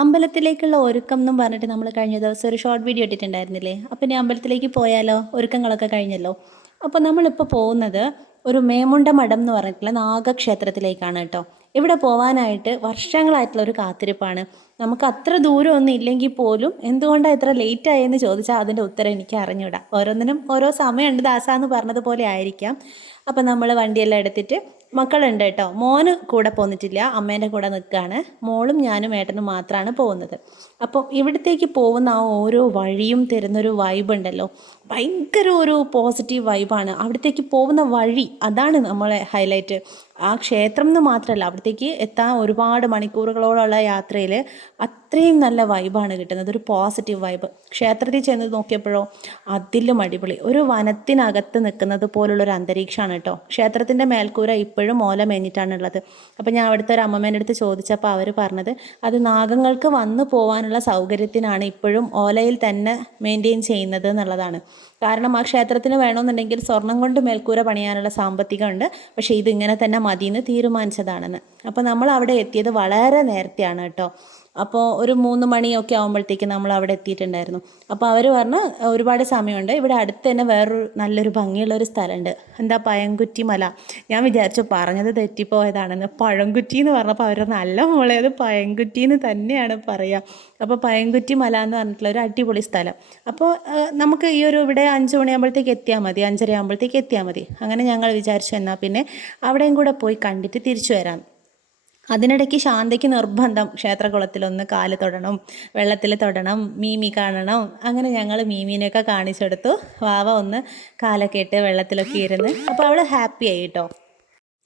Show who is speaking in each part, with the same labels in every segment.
Speaker 1: അമ്പലത്തിലേക്കുള്ള ഒരുക്കം എന്നും പറഞ്ഞിട്ട് നമ്മൾ കഴിഞ്ഞ ദിവസം ഒരു ഷോർട്ട് വീഡിയോ ഇട്ടിട്ടുണ്ടായിരുന്നില്ലേ? അപ്പം ഇനി അമ്പലത്തിലേക്ക് പോയാലോ? ഒരുക്കങ്ങളൊക്കെ കഴിഞ്ഞല്ലോ? അപ്പോൾ നമ്മളിപ്പോൾ പോകുന്നത് ഒരു മേമുണ്ട മഠം എന്ന് പറഞ്ഞിട്ടുള്ള നാഗക്ഷേത്രത്തിലേക്കാണ് കേട്ടോ. ഇവിടെ പോകാനായിട്ട് വർഷങ്ങളായിട്ടുള്ള ഒരു കാത്തിരിപ്പാണ്. നമുക്ക് അത്ര ദൂരമൊന്നും ഇല്ലെങ്കിൽ പോലും എന്തുകൊണ്ടാണ് ഇത്ര ലേറ്റ് ആയെന്ന് ചോദിച്ചാൽ അതിന്റെ ഉത്തരം എനിക്ക് അറിഞ്ഞൂടാ. ഓരോന്നിനും ഓരോ സമയമുണ്ട് ദാസ എന്ന് പറഞ്ഞതുപോലെ ആയിരിക്കാം. അപ്പം നമ്മൾ വണ്ടിയെല്ലാം എടുത്തിട്ട് മക്കളുണ്ട് കേട്ടോ മോന് കൂടെ പോന്നിട്ടില്ല. അമ്മേന്റെ കൂടെ നിൽക്കുകയാണ് മോളും ഞാനും ഏട്ടനും മാത്രമാണ് പോകുന്നത്. അപ്പോൾ ഇവിടത്തേക്ക് പോകുന്ന ആ ഓരോ വഴിയും തരുന്നൊരു വൈബ് ഉണ്ടല്ലോ ഭയങ്കര ഒരു പോസിറ്റീവ് വൈബാണ്. അവിടത്തേക്ക് പോകുന്ന വഴി അതാണ് നമ്മളെ ഹൈലൈറ്റ്. ആ ക്ഷേത്രം എന്ന് മാത്രമല്ല അവിടത്തേക്ക് എത്താൻ ഒരുപാട് മണിക്കൂറുകളോടുള്ള യാത്രയിൽ അത്രയും നല്ല വൈബാണ് കിട്ടുന്നത്. ഒരു പോസിറ്റീവ് വൈബ്. ക്ഷേത്രത്തിൽ ചെന്ന് നോക്കിയപ്പോഴോ അതിലും അടിപൊളി. ഒരു വനത്തിനകത്ത് നിൽക്കുന്നത് പോലുള്ളൊരു അന്തരീക്ഷമാണ് കേട്ടോ. ക്ഷേത്രത്തിന്റെ മേൽക്കൂര ഇപ്പോഴും ഓല മേഞ്ഞിട്ടാണുള്ളത്. അപ്പോൾ ഞാൻ അവിടുത്തെ ഒരു അമ്മമ്മേന്റെ അടുത്ത് ചോദിച്ചപ്പോൾ അവർ പറഞ്ഞത് അത് നാഗങ്ങൾക്ക് വന്നു പോകാനുള്ള സൗകര്യത്തിനാണ് ഇപ്പോഴും ഓലയിൽ തന്നെ മെയിന്റെയിൻ ചെയ്യുന്നത് എന്നുള്ളതാണ്. കാരണം ആ ക്ഷേത്രത്തിന് വേണമെന്നുണ്ടെങ്കിൽ സ്വർണം കൊണ്ട് മേൽക്കൂര പണിയാനുള്ള സാമ്പത്തികമുണ്ട്. പക്ഷേ ഇതിങ്ങനെ തന്നെ മതിയെന്ന് തീരുമാനിച്ചതാണെന്ന്. അപ്പോൾ നമ്മൾ അവിടെ എത്തിയത് വളരെ നേരത്തെയാണ് കേട്ടോ. അപ്പോൾ ഒരു മൂന്ന് മണിയൊക്കെ ആകുമ്പോഴത്തേക്ക് നമ്മൾ അവിടെ എത്തിയിട്ടുണ്ടായിരുന്നു. അപ്പോൾ അവർ പറഞ്ഞ് ഒരുപാട് സമയമുണ്ട്. ഇവിടെ അടുത്ത് തന്നെ വേറൊരു നല്ലൊരു ഭംഗിയുള്ള ഒരു സ്ഥലമുണ്ട്. എന്താ പയൻകുറ്റി മല? ഞാൻ വിചാരിച്ചു പറഞ്ഞത് തെറ്റിപ്പോയതാണെന്ന്. പഴംകുറ്റി എന്ന് പറഞ്ഞപ്പോൾ അവർ നല്ല മോളെ അത് എന്ന് തന്നെയാണ് പറയുക അപ്പോൾ പയൻകുറ്റി മല എന്ന് പറഞ്ഞിട്ടുള്ള ഒരു അടിപൊളി സ്ഥലം. അപ്പോൾ നമുക്ക് ഈ ഒരു ഇവിടെ അഞ്ച് മണിയാകുമ്പോഴത്തേക്ക് എത്തിയാൽ മതി. അഞ്ചര ആകുമ്പോഴത്തേക്ക് എത്തിയാൽ മതി. അങ്ങനെ ഞങ്ങൾ വിചാരിച്ചു എന്നാൽ പിന്നെ അവിടെയും കൂടെ പോയി കണ്ടിട്ട് തിരിച്ചു വരാം. അതിനിടയ്ക്ക് ശാന്തയ്ക്ക് നിർബന്ധം. ക്ഷേത്രകുളത്തിലൊന്ന് കാൽ തൊടണം വെള്ളത്തിൽ തൊടണം മീമി കാണണം. അങ്ങനെ ഞങ്ങൾ മീമീനെയൊക്കെ കാണിച്ചെടുത്തു. വാവ ഒന്ന് കാലൊക്കെ ഇട്ട് വെള്ളത്തിലൊക്കെ ഇരുന്ന്. അപ്പോൾ അവൾ ഹാപ്പി ആയി കേട്ടോ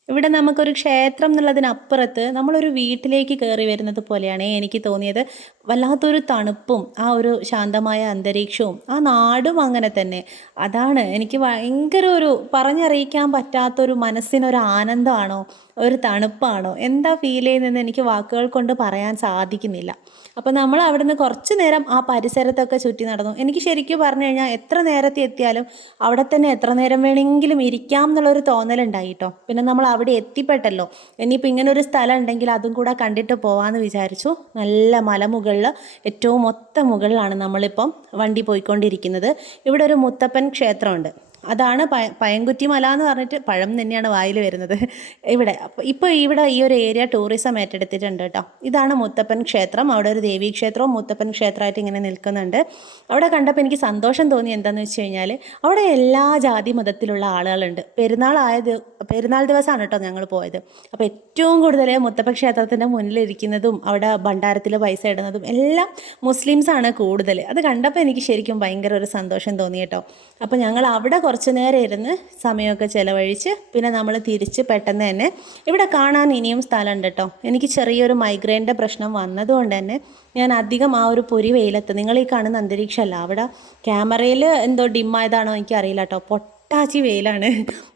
Speaker 1: ഇവിടെ നമുക്കൊരു ക്ഷേത്രം എന്നുള്ളതിനപ്പുറത്ത് നമ്മളൊരു വീട്ടിലേക്ക് കയറി വരുന്നത് പോലെയാണ് എനിക്ക് തോന്നിയത്. വല്ലാത്തൊരു തണുപ്പും ആ ഒരു ശാന്തമായ അന്തരീക്ഷവും ആ നാടും അങ്ങനെ തന്നെ. അതാണ് എനിക്ക് ഭയങ്കര ഒരു പറഞ്ഞറിയിക്കാൻ പറ്റാത്തൊരു മനസ്സിനൊരു ആനന്ദമാണോ ഒരു തണുപ്പാണോ എന്താ ഫീൽ ചെയ്യുന്നതെന്ന് എനിക്ക് വാക്കുകൾ കൊണ്ട് പറയാൻ സാധിക്കുന്നില്ല. അപ്പോൾ നമ്മൾ അവിടുന്ന് കുറച്ച് നേരം ആ പരിസരത്തൊക്കെ ചുറ്റി നടന്നു. എനിക്ക് ശരിക്കും പറഞ്ഞു കഴിഞ്ഞാൽ എത്ര നേരത്തെ എത്തിയാലും അവിടെ തന്നെ എത്ര നേരം വേണമെങ്കിലും ഇരിക്കാം എന്നുള്ളൊരു തോന്നലുണ്ടായി കേട്ടോ പിന്നെ നമ്മൾ അവിടെ എത്തിപ്പെട്ടല്ലോ. ഇനിയിപ്പോൾ ഒരു സ്ഥലം ഉണ്ടെങ്കിൽ അതും കൂടെ കണ്ടിട്ട് പോകാമെന്ന് വിചാരിച്ചു. നല്ല മലമുകളിൽ ഏറ്റവും ഒത്ത മുകളിലാണ് നമ്മളിപ്പം വണ്ടി പോയിക്കൊണ്ടിരിക്കുന്നത്. ഇവിടെ ഒരു മുത്തപ്പൻ ക്ഷേത്രമുണ്ട്. അതാണ് പയ പയൻകുറ്റി മല എന്ന് പറഞ്ഞിട്ട് പഴം തന്നെയാണ് വായിൽ വരുന്നത്. ഇവിടെ ഇപ്പോൾ ഇവിടെ ഈ ഒരു ഏരിയ ടൂറിസം ഏറ്റെടുത്തിട്ടുണ്ട് കേട്ടോ. ഇതാണ് മുത്തപ്പൻ ക്ഷേത്രം. അവിടെ ഒരു ദേവീ ക്ഷേത്രവും മുത്തപ്പൻ ക്ഷേത്രമായിട്ട് ഇങ്ങനെ നിൽക്കുന്നുണ്ട്. അവിടെ കണ്ടപ്പോൾ എനിക്ക് സന്തോഷം തോന്നി എന്താണെന്ന് വെച്ച് കഴിഞ്ഞാൽ അവിടെ എല്ലാ ജാതി മതത്തിലുള്ള ആളുകളുണ്ട്. പെരുന്നാളായത് പെരുന്നാൾ ദിവസമാണ് കേട്ടോ ഞങ്ങൾ പോയത്. അപ്പോൾ ഏറ്റവും കൂടുതൽ മുത്തപ്പൻ ക്ഷേത്രത്തിന്റെ മുന്നിലിരിക്കുന്നതും അവിടെ ഭണ്ഡാരത്തിൽ പൈസ ഇടുന്നതും എല്ലാം മുസ്ലിംസാണ് കൂടുതൽ അത് കണ്ടപ്പോൾ എനിക്ക് ശരിക്കും ഭയങ്കര ഒരു സന്തോഷം തോന്നി കേട്ടോ. അപ്പോൾ ഞങ്ങൾ അവിടെ കുറച്ച് നേരം ഇരുന്ന് സമയമൊക്കെ ചിലവഴിച്ച് പിന്നെ നമ്മൾ തിരിച്ച് പെട്ടെന്ന് തന്നെ ഇവിടെ കാണാൻ ഇനിയും സ്ഥലമുണ്ട് കേട്ടോ എനിക്ക് ചെറിയൊരു മൈഗ്രെയിന്റെ പ്രശ്നം വന്നതുകൊണ്ട് തന്നെ ഞാൻ അധികം ആ ഒരു പൊരി വെയിലത്ത് നിങ്ങൾ ഈ കാണുന്ന അന്തരീക്ഷമല്ല അവിടെ ക്യാമറയിൽ എന്തോ ഡിമ്മായതാണോ എനിക്ക് അറിയില്ല കേട്ടോ പൊട്ടാച്ചി വെയിലാണ്.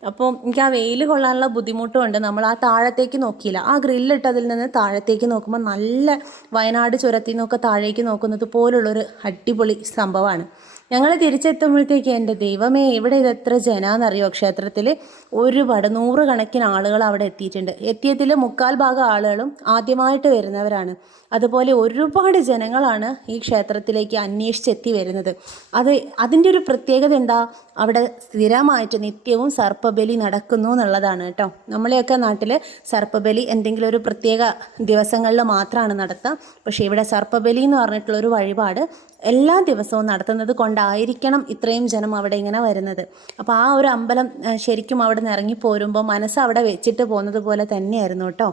Speaker 1: അപ്പോൾ എനിക്ക് ആ വെയിൽ കൊള്ളാനുള്ള ബുദ്ധിമുട്ടും ഉണ്ട്. നമ്മൾ ആ താഴത്തേക്ക് നോക്കിയില്ല. ആ ഗ്രില്ലിട്ടതിൽ നിന്ന് താഴത്തേക്ക് നോക്കുമ്പോൾ നല്ല വയനാട് ചുരത്തിൽ നിന്നൊക്കെ താഴേക്ക് നോക്കുന്നത് പോലുള്ളൊരു അടിപൊളി സംഭവമാണ് ഞങ്ങൾ തിരിച്ചെത്തുമ്പോഴത്തേക്ക് എന്റെ ദൈവമേ ഇവിടെ ഇത് എത്ര ജനാന്നറിയോ? ക്ഷേത്രത്തിൽ ഒരുപാട് നൂറുകണക്കിന് ആളുകൾ അവിടെ എത്തിയിട്ടുണ്ട്. എത്തിയതിൽ മുക്കാൽ ഭാഗം ആളുകളും ആദ്യമായിട്ട് വരുന്നവരാണ്. അതുപോലെ ഒരുപാട് ജനങ്ങളാണ് ഈ ക്ഷേത്രത്തിലേക്ക് അന്വേഷിച്ചെത്തി വരുന്നത്. അത് അതിന്റെ ഒരു പ്രത്യേകത എന്താ? അവിടെ സ്ഥിരമായിട്ട് നിത്യവും സർപ്പബലി നടക്കുന്നു എന്നുള്ളതാണ് കേട്ടോ. നമ്മളെയൊക്കെ നാട്ടിൽ സർപ്പബലി എന്തെങ്കിലും ഒരു പ്രത്യേക ദിവസങ്ങളിൽ മാത്രമാണ് നടത്തുക പക്ഷേ ഇവിടെ സർപ്പബലി എന്ന് പറഞ്ഞിട്ടുള്ള ഒരു വഴിപാട് എല്ലാ ദിവസവും നടത്തുന്നത് കൊണ്ടായിരിക്കണം ഇത്രയും ജനം അവിടെ ഇങ്ങനെ വരുന്നത്. അപ്പോൾ ആ ഒരു അമ്പലം ശരിക്കും അവിടെ നിന്ന് ഇറങ്ങി പോരുമ്പോൾ മനസ്സ് അവിടെ വെച്ചിട്ട് പോകുന്നത് പോലെ തന്നെയായിരുന്നു കേട്ടോ.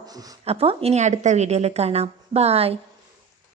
Speaker 1: അപ്പോൾ ഇനി അടുത്ത വീഡിയോയിൽ കാണാം. ബായ്